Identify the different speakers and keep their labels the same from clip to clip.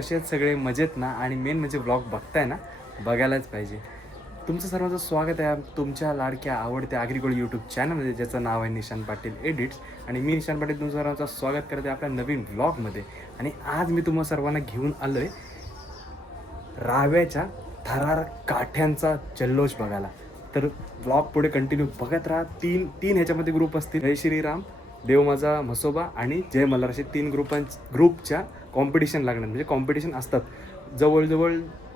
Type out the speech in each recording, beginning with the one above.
Speaker 1: कसे आहेत सगळे? मजेत ना? आणि मेन म्हणजे ब्लॉग बघताय ना? बघायलाच पाहिजे. तुमचं सर्वांचं स्वागत आहे. तुमच्या लाडक्या आवडत्या आग्रिकोळ यूट्यूब चॅनलमध्ये ज्याचं नाव आहे निशान पाटील एडिट्स आणि मी निशान पाटील तुमचं सर्वांचं स्वागत करते आपल्या नवीन ब्लॉगमध्ये आणि आज मी तुम्हा सर्वांना घेऊन आलो आहे राव्याच्या थरार काठ्यांचा जल्लोष बघायला. तर ब्लॉग पुढे कंटिन्यू बघत राहा. तीन तीन ह्याच्यामध्ये ग्रुप असतील. जय श्रीराम देव माझा म्हसोबा आणि जय मल्हार असे तीन ग्रुपां ग्रुपच्या कॉम्पिटिशन लागणार म्हणजे कॉम्पिटिशन असतात. जवळजवळ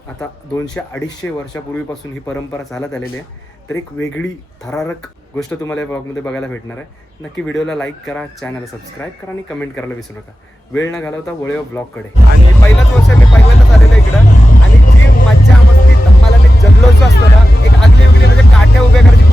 Speaker 1: आता दोनशे अडीचशे वर्षापूर्वीपासून ही परंपरा चालत आलेली आहे. तर एक वेगळी थरारक गोष्ट तुम्हाला या ब्लॉगमध्ये बघायला भेटणार आहे. नक्की व्हिडिओला लाईक करा चॅनलला सबस्क्राईब करा आणि कमेंट करायला विसरू नका. वेळ न घालवता वळेवा ब्लॉगकडे
Speaker 2: आणि पहिलाच वर्ष मी पहिल्यांदाच आलेलं इकडं. आणि जी मज्जा मस्ती धम्माला ते जल्लोष असतो ना एक आगली वेगळी म्हणजे काठ्या उभ्या करायची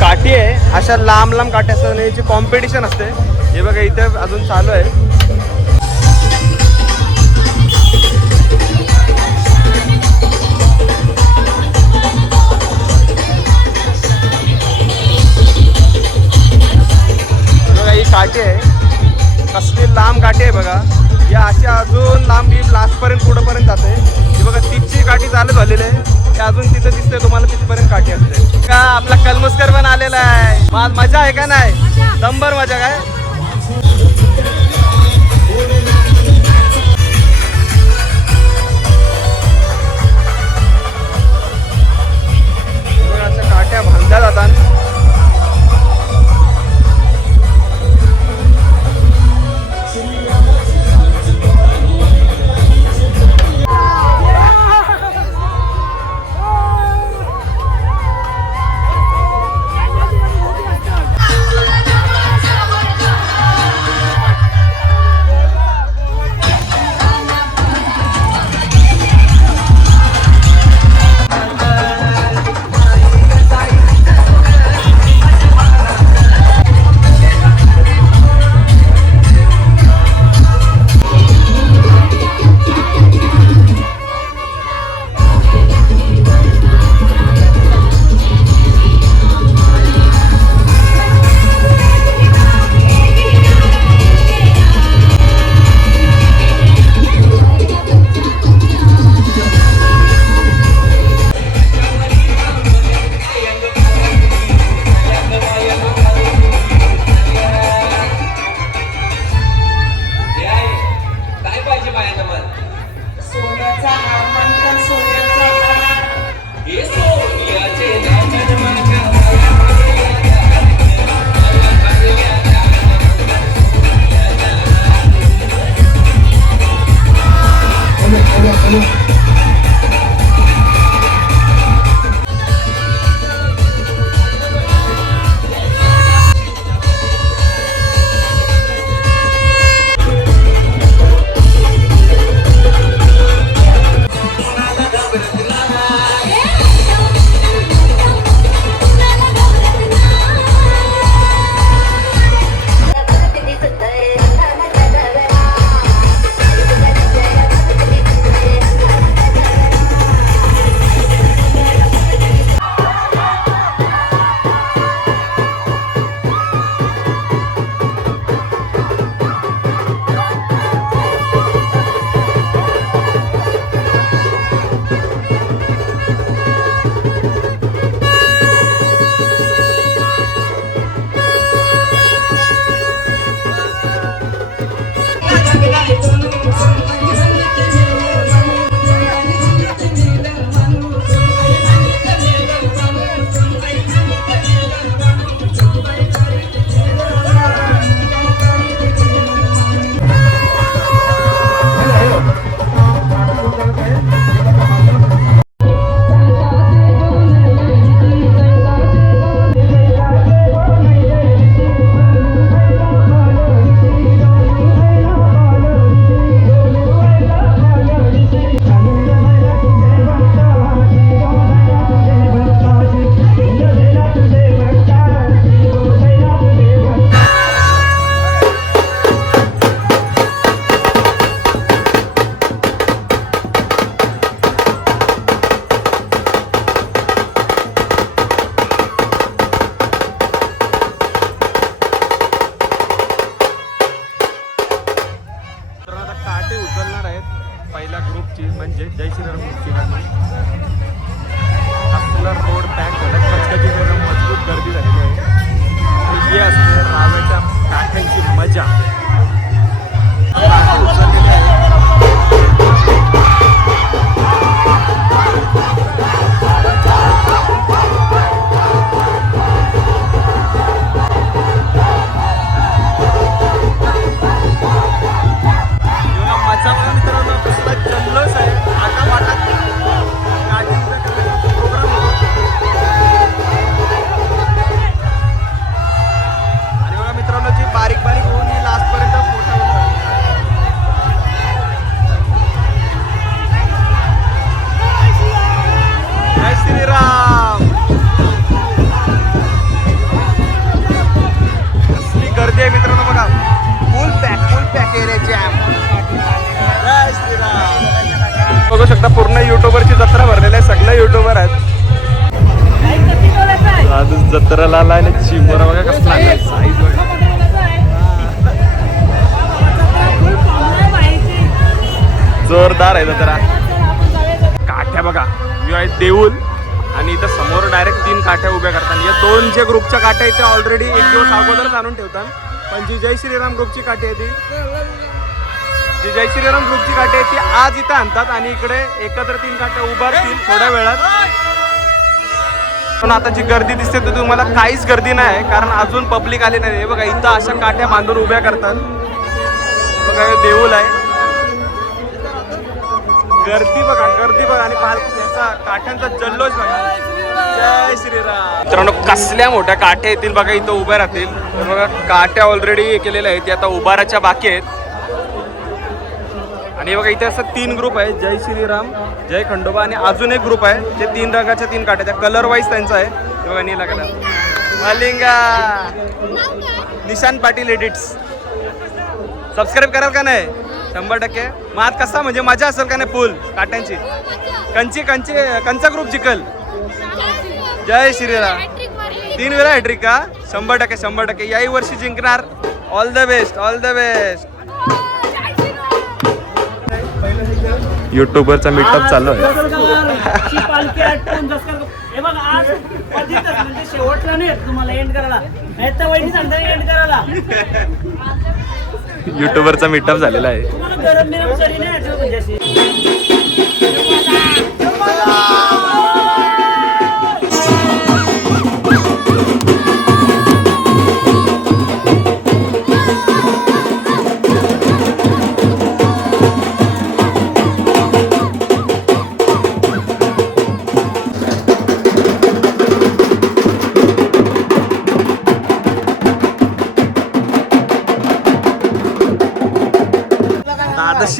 Speaker 2: काठी आहे. अशा लांब लांब काठी असतात आणि याची कॉम्पिटिशन असते. हे बघा इथे अजून चालू आहे. बघा ही काठी आहे. कसली लांब काठी आहे बघा. या अशी अजून लांब ही लास्टपर्यंत पुढंपर्यंत जाते. ही बघा तिथची काठी चालू झालेली आहे. ते अजून तिथं दिसतंय तुम्हाला तिथपर्यंत काठी असते. का आपला कलमस्कर पण आलेला आहे. मजा आहे का नाही? नंबर मजा काय? काठ्या बांधल्या जातात काठ्यांची जत्राला आला आणि बघा कसला साईज बघा जोरदार आहे जत्रा. काठ्या बघा. मी आहे देऊल आणि इथं समोर डायरेक्ट तीन काठ्या उभ्या करतात या दोन जे ग्रुपच्या काठ्या आहेत त्या ऑलरेडी एक दिवस अगोदरच आणून ठेवतात. पण जी जय श्रीराम ग्रुपची काठी आहे ती. जी जय श्रीराम ग्रुपची काठी आहे ती आज इथं आणतात आणि इकडे एकत्र तीन काठ्या उभारतील थोड्या वेळात. पण आता जी गर्दी दिसते ती तुम्हाला काहीच गर्दी नाही कारण अजून पब्लिक आली नाही बघा इथं अशा काठ्या बांधून उभ्या करतात. बघा हे देऊल आहे. गर्दी बघा गर्दी बघा आणि पालखीचा काठ्यांचा जल्लोष बघा. जय श्रीराम. मित्रांनो कसल्या मोठ्या काठ्या येतील बघा इथं उभ्या राहतील. तर बघा काठ्या ऑलरेडी केलेल्या आहेत आता उभाराच्या बाकी आहेत. आणि बघा इथे असं तीन ग्रुप आहे. जय श्रीराम. जय खंडोबा आणि अजून एक ग्रुप आहे ते तीन रंगाच्या तीन काट्या त्या कलर वाईज त्यांचा आहे. ते बघा नीला colour Malinga. Nishant Patil edits subscribe कराल का नाही? शंभर टक्के. मग आज कसा म्हणजे मजा असेल का नाही फुल? काट्यांची. कंची कंची कंचा ग्रुप जिकल. जय श्रीराम. तीन वेळा हॅट्रिक का शंभर टक्के शंभर टक्के. याही वर्षी जिंकणार. All the best all the best युट्यूबरचा meetup चालू आहे.
Speaker 3: हे बघ आज म्हणजे शेवटला नाही येत तुम्हाला एंड करायला. नाही तर वहिनी सांगता एंड करायला.
Speaker 2: युट्यूबरचा मीटअप झालेला आहे.
Speaker 3: तुम्हाला गरम बिरम सरी नाही आठवत म्हणजे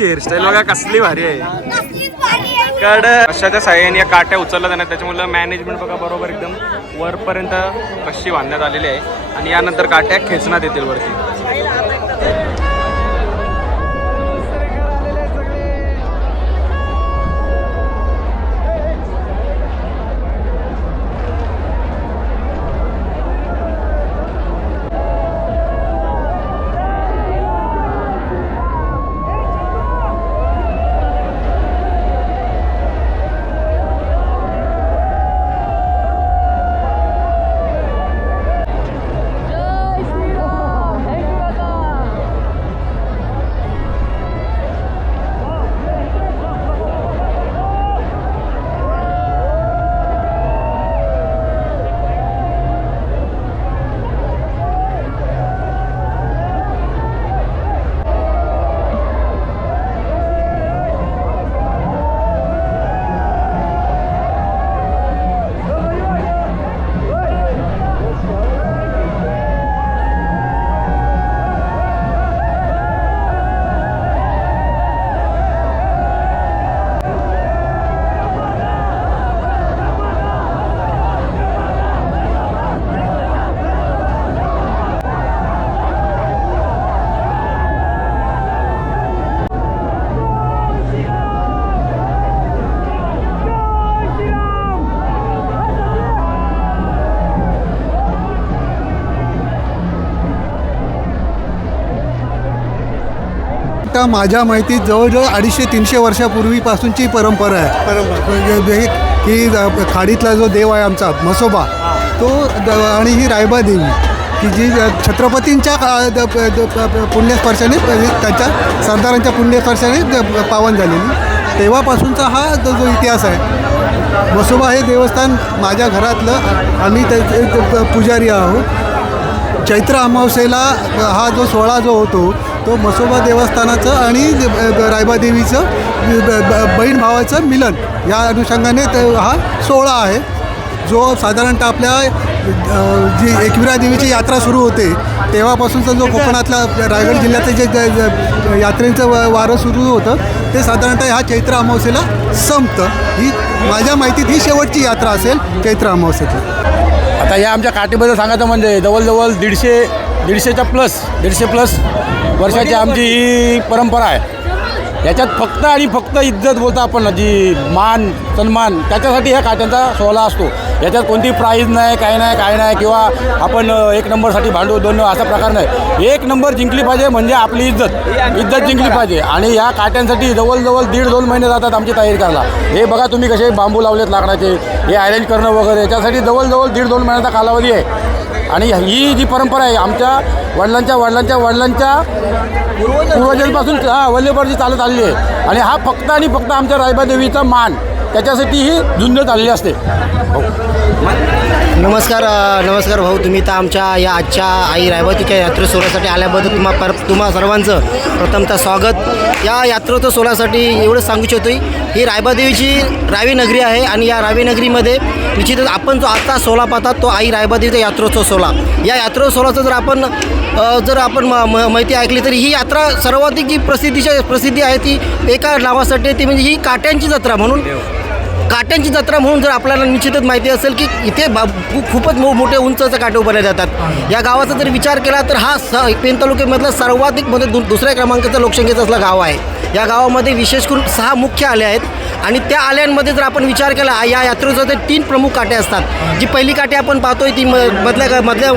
Speaker 3: अशी
Speaker 2: दादाची हेअरस्टाईल बघा कसली भारी आहे. कड कशाच्या साह्याने या काट्या उचलल्या जाणार त्याच्यामुळे मॅनेजमेंट बघा बरोबर एकदम वरपर्यंत कशी बांधण्यात आलेली आहे. आणि यानंतर काट्या खेचण्यात येतील वरती.
Speaker 4: वाटतं माझ्या माहितीत जवळजवळ अडीचशे तीनशे वर्षापूर्वीपासूनची परंपरा आहे. हे- की खाडीतला जो देव आहे आमचा म्हसोबा तो द- आणि ही रायबा देवी की जी छत्रपतींच्या पुण्यस्पर्शाने त्यांच्या सरदारांच्या पुण्यस्पर्शाने पावन झालेली. तेव्हापासूनचा हा जो जो इतिहास आहे म्हसोबा हे देवस्थान माझ्या घरातलं आम्ही त्याचे पुजारी आहोत. चैत्र अमावस्येला हा जो सोहळा जो होतो तो म्हसोबा देवस्थानाचं आणि रायबादेवीचं ब- ब- बहीण भावाचं मिलन. या अनुषंगाने ते हा सोहळा आहे. जो साधारणतः आपल्या जी एकविरा देवीची यात्रा सुरू होते तेव्हापासूनचा जो कोकणातला रायगड जिल्ह्याचं जे यात्रेचं व- वारं सुरू होतं ते साधारणतः ह्या चैत्र अमावस्येला संपतं. ही माझ्या माहितीत ही शेवटची यात्रा असेल चैत्र अमावस्येची.
Speaker 5: आता या आमच्या काठीबद्दल सांगायचं म्हणजे जवळजवळ दीडशे दीडशेच्या प्लस दीडशे प्लस वर्षाची आमची ही परंपरा आहे. याच्यात फक्त आणि फक्त इज्जत बोलतो आपण ना, जी मान सन्मान त्याच्यासाठी ह्या काट्यांचा सोहळा असतो. याच्यात कोणती प्राईज नाही काय नाही काय नाही किंवा आपण एक नंबरसाठी भांडू दोन असा प्रकार नाही. एक नंबर जिंकली पाहिजे म्हणजे आपली इज्जत. इज्जत जिंकली पाहिजे. आणि या काट्यांसाठी जवळजवळ दीड दोन महिने जातात आमची तयारी करायला. हे बघा तुम्ही कसे बांबू लावलेत लाकडाचे हे अरेंज करणं वगैरे याच्यासाठी जवळजवळ दीड दोन महिन्याचा कालावधी आहे. आणि ही जी परंपरा आहे आमच्या वडिलांच्या वडिलांच्या वडिलांच्या पूर्वजांपासून हा वल्लेपर्यंत चालत आलेली आहे. आणि हा फक्त आणि फक्त आमच्या रायबादेवीचा मान त्याच्यासाठी ही झुंज चाललेली असते.
Speaker 6: हो. नमस्कार नमस्कार भाऊ. तुम्ही तर आमच्या या आजच्या आई रायवतीच्या यात्रे सोहळ्यासाठी आल्याबद्दल तुम्हा पर तुम्हा सर्वांचं प्रथमतः स्वागत. या यात्रोत्सव सोहळ्यासाठी एवढंच सांगू इच्छितोय ही रायबादेवीची रावी नगरी आहे आणि या रावी नगरीमध्ये निश्चितच आपण जो आता सोहळा पाहतात तो आई रायबादेवीचा यात्रोत्सव सोहळा. या यात्रोत्सव सोहळ्याचं जर आपण जर आपण म म- माहिती ऐकली तरी ही यात्रा सर्वाधिक जी प्रसिद्धीच्या प्रसिद्धी आहे ती एका नावासाठी ती म्हणजे ही काट्यांची जत्रा म्हणून काट्यांची जत्रा म्हणून जर आपल्याला निश्चितच माहिती असेल की इथे बा खूपच मो मोठे उंचचे काटे उभारले जातात या गावाचा जर विचार केला तर हा स पेन तालुक्यामधला सर्वाधिकमध्ये दु दुसऱ्या क्रमांकाचं लोकसंख्येचं असलं गाव आहे. या गावामध्ये विशेष करून सहा मुख्य आले आहेत. आणि त्या आल्यांमध्ये जर आपण विचार केला या यात्रेचं ते तीन प्रमुख काटे असतात. जी पहिली काठी आपण पाहतोय ती म मधल्या मधल्या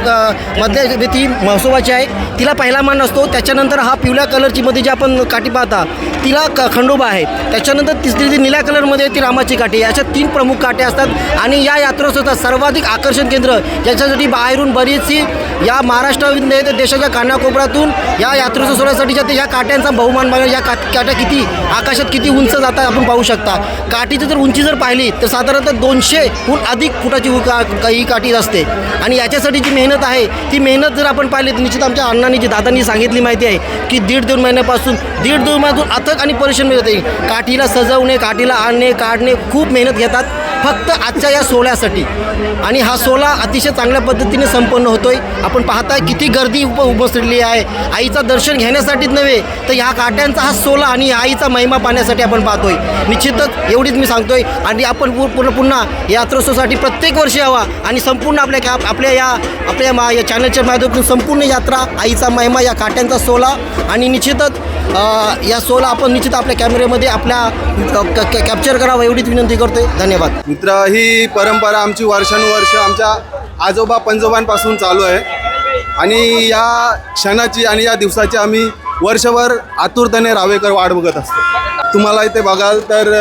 Speaker 6: मधल्या ती महोत्सवाची आहे तिला पहिला मान असतो. त्याच्यानंतर हा पिवळ्या कलरची मध्ये जी आपण काठी पाहता तिला क खंडोबा आहे. त्याच्यानंतर तिसरी जी निळ्या कलरमध्ये आहे ती रामाची काठी अशा तीन प्रमुख काठे असतात. आणि या यात्रोत्सवाचं सर्वाधिक आकर्षण केंद्र ज्याच्यासाठी बाहेरून बरीचशी या महाराष्ट्र तर देशाच्या कानाकोपऱ्यातून या यात्रोत्सव सोहळ्यासाठीच्या ते या काट्यांचा बहुमान बघा या का काट्या किती आकाशात किती उंच जातात आपण पाहू शकता. काठीची जर उंची जर पाहिली तर साधारणतः दोनशेहून अधिक फुटाची का काही काठी असते. आणि याच्यासाठी जी मेहनत आहे ती मेहनत जर आपण पाहिली तर निश्चित आमच्या अण्णांनी जी दादांनी सांगितली माहिती आहे की दीड दोन महिन्यापासून दीड दोन महिन्यातून अथक आणि परिश्रम येते काठीला सजवणे काठीला आणणे काढणे खूप मेहनत घेतात फक्त आजच्या या सोहळ्यासाठी. आणि हा सोहळा अतिशय चांगल्या पद्धतीने संपन्न होतोय. आपण पाहताय किती गर्दी उप उपसरली आहे. आईचं दर्शन घेण्यासाठीच नव्हे तर ह्या काट्यांचा हा सोहळा आणि आईचा महिमा पाहण्यासाठी आपण पाहतोय. निश्चित एवढीच मी सांगतोय. आणि आपण पूर्ण पुन्हा यात्रोत्सवासाठी प्रत्येक वर्षी यावा आणि संपूर्ण आपल्या कॅप आपल्या या आपल्या मा या चॅनलच्या माध्यमातून संपूर्ण यात्रा आईचा महिमा या काट्यांचा सोला आणि निश्चितच या सोला आपण निश्चित आपल्या कॅमेऱ्यामध्ये आपल्या कॅप्चर करावा एवढीच विनंती करतोय. धन्यवाद.
Speaker 7: मित्र ही परंपरा आमची वर्षानुवर्ष आमच्या आजोबा पंजोबांपासून चालू आहे. आणि या क्षणाची आणि या दिवसाची आम्ही वर्षभर आतुरतेने रावेकर वाट बघत असतो. तुम्हाला इथे बघाल तर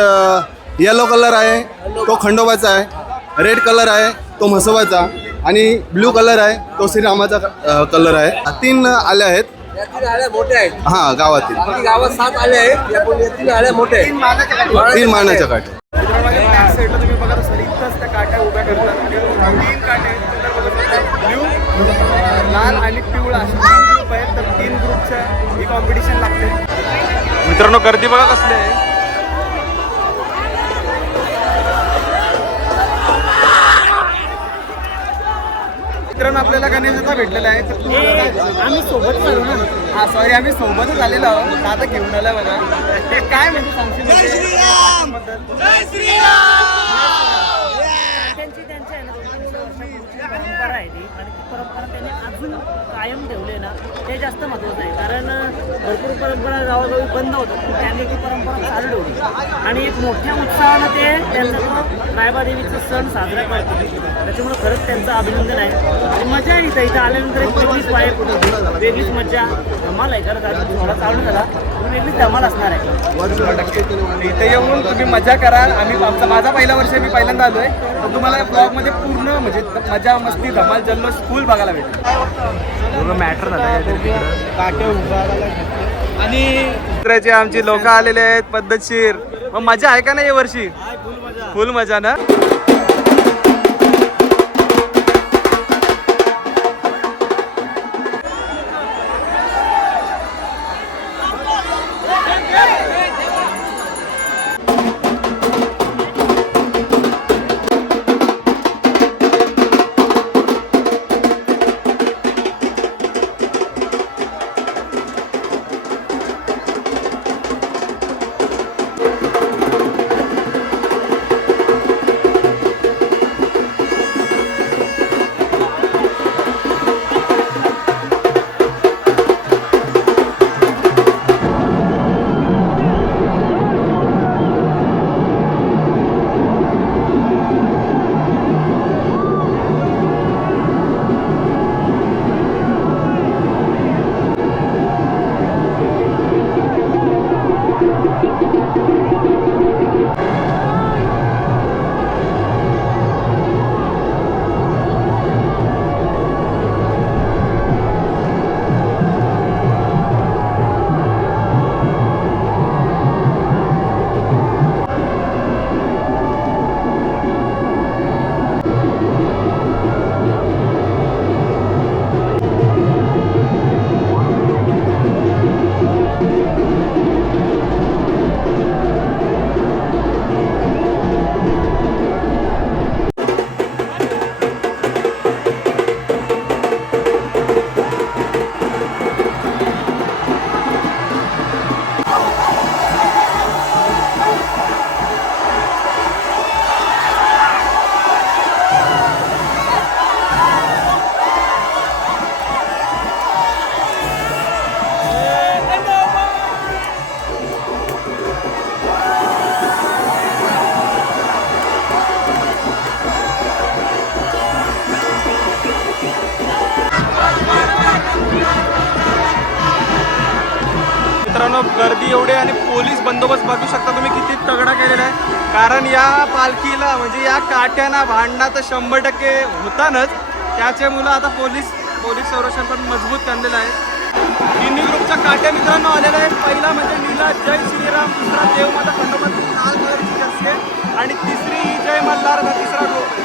Speaker 7: येलो कलर आहे तो खंडोबाचा आहे रेड कलर आहे तो म्हसोबाचा आणि ब्ल्यू कलर आहे तो श्रीरामाचा कलर आहे. तीन आले आहेत. हां गावातील तीन मानाच्या काठी
Speaker 2: बॅक साईडला तुम्ही बघत असाल इथंच त्या काट्या उभ्या करतात तीन काटे ब्ल्यू लाल आणि पिवळा तीन ग्रुप आहेत तर तीन ग्रुपच्या ही कॉम्पिटिशन लागते मित्रांनो गर्दी बघा कसली आहे. मित्रांनो आपल्याला गणेश दादा भेटलेला आहे. तर तुम्हाला काय-
Speaker 3: आम्ही सोबत चालू ना
Speaker 2: हा सॉरी आम्ही सोबतच आलेलो आहोत. दादा घेऊन आला बघा. ते काय म्हणजे सांगशील म्हणजे बद्दल?
Speaker 3: त्यांची आहे ना. परंपरा आहे ती आणि ती परंपरा त्यांनी अजून कायम ठेवली ना ते जास्त महत्त्वाचं आहे. कारण भरपूर परंपरा गावागावी बंद होतात पण त्यांनी ती परंपरा चालू ठेवली आणि एक मोठ्या उत्साहानं ते त्यांचा तो रायबादेवीचा सण साजरा करतात त्याच्यामुळे खरंच त्यांचं अभिनंदन आहे. आणि मजा आहे इथं. इथं आल्यानंतर एक वेगळीच पायक होती. वेगळीच मजा धमाल आहे. खरंच अजून थोडा चालू झाला वेगळीच धमाल असणार आहे.
Speaker 2: इथे येऊन तुम्ही मजा करा. आम्ही आमचा माझा पहिला वर्ष मी पहिल्यांदा आलोय. तर तुम्हाला ब्लॉगमध्ये पूर्ण म्हणजे मजा मस्ती धमाल जल्लोष फुल बघायला भेटेल. मॅटर आणि मित्राचे आमची लोक आलेले आहेत पद्धतशीर. मग मजा आहे का नाही या वर्षी? फुल मजा ना? गर्दी एवढी आणि पोलीस बंदोबस्त बघू शकता तुम्ही किती तगडा केलेला आहे. कारण या पालखीला म्हणजे या काट्याना भांडणा तर शंभर टक्के होतानच. त्याचे मुलं आता पोलीस पोलीस संरक्षण पण मजबूत आणलेलं आहे. तिन्ही ग्रुपच्या काट्या मित्रांनो आलेला आहे पहिला म्हणजे नीला जय श्रीराम. दुसरा देवमाता खंडोबा लाल कलरची असते. आणि तिसरी जय मल्हार तिसरा ग्रुप आहे.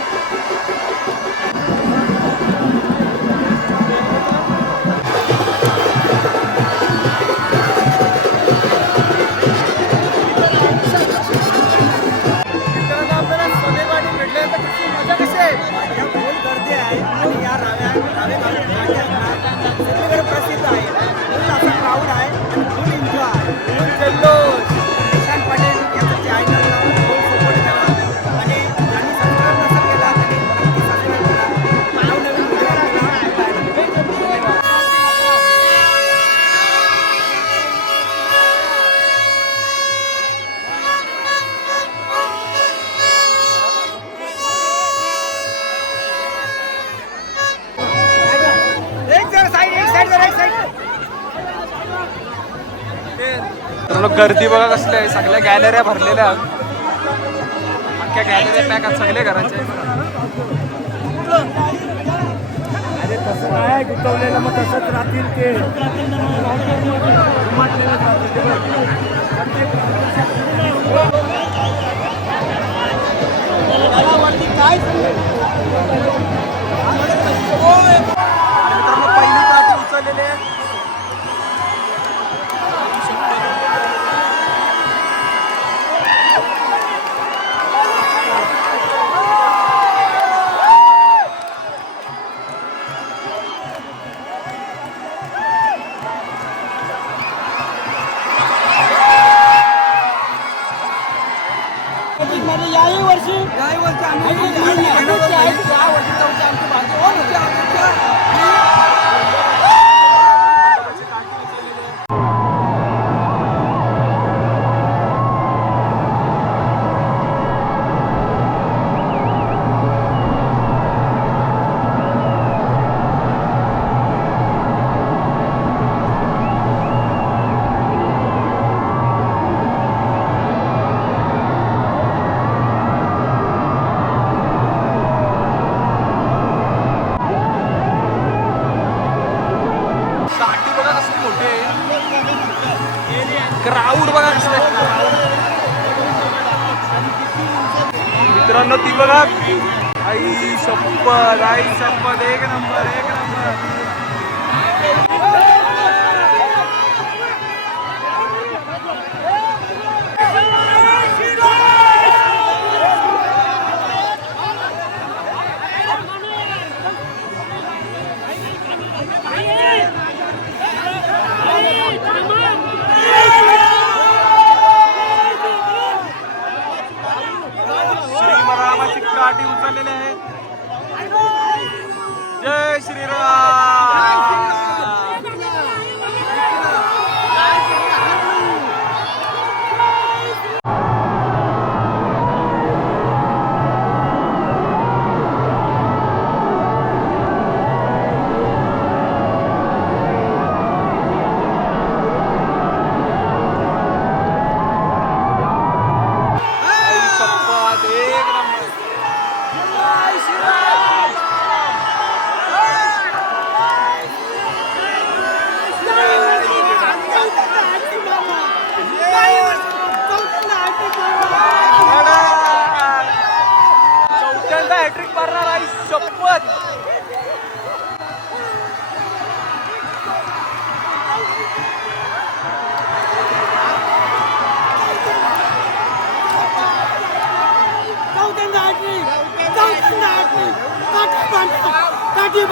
Speaker 2: गर्दी बघा कसली आहे. सगळ्या गॅलऱ्या भरलेल्या अख्ख्या गॅलऱ्या पॅक आहेत सगळ्या घरांच्या
Speaker 3: अरे तसं नाही गुंतवलेलं मग तसंच राहतील ते.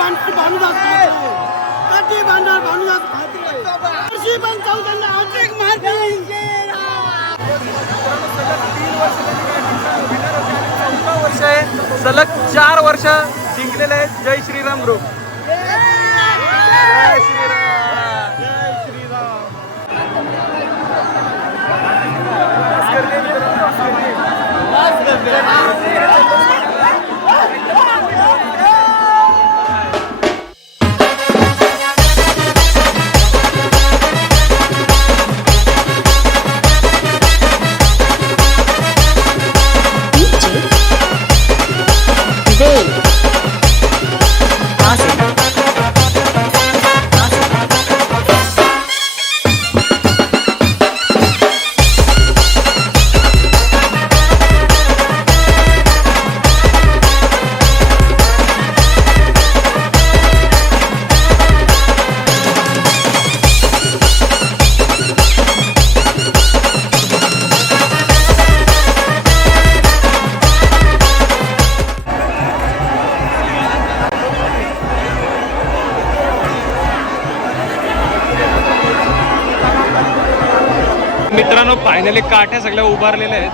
Speaker 2: काठी
Speaker 3: बांधणार भानुदास काठी बांधणार भानुदास पण चौथ्यांदा हॅट्रिक मारतील
Speaker 2: चौदा वर्ष आहे सलग चार वर्ष जिंकलेले आहेत. जय श्रीराम ग्रुप. जय श्रीराम. जय श्रीराम. फायनली काठ्या सगळ्या उभारलेल्या आहेत.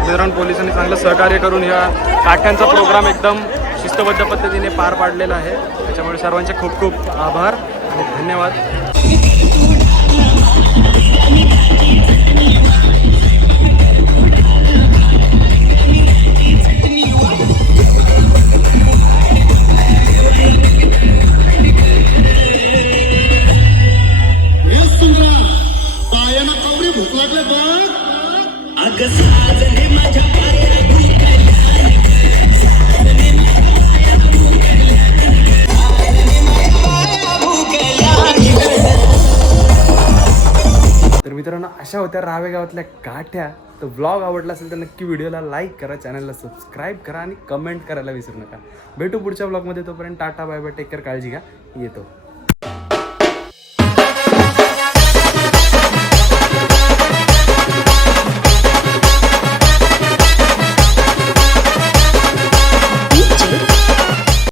Speaker 2: मित्रांनो पोलिसांनी चांगलं सहकार्य करून या काठ्यांचा प्रोग्राम एकदम शिस्तबद्ध पद्धतीने पार पाडलेला आहे. त्याच्यामुळे सर्वांचे खूप खूप आभार आणि धन्यवाद.
Speaker 1: तर रावेगावातल्या काठ्या. तर ब्लॉग आवडला असेल तर नक्की व्हिडिओला लाईक करा चॅनलला सबस्क्राईब करा आणि कमेंट करायला विसरू नका. भेटू पुढच्या ब्लॉगमध्ये तोपर्यंत tata bye bye take care काळजी घ्या. येतो.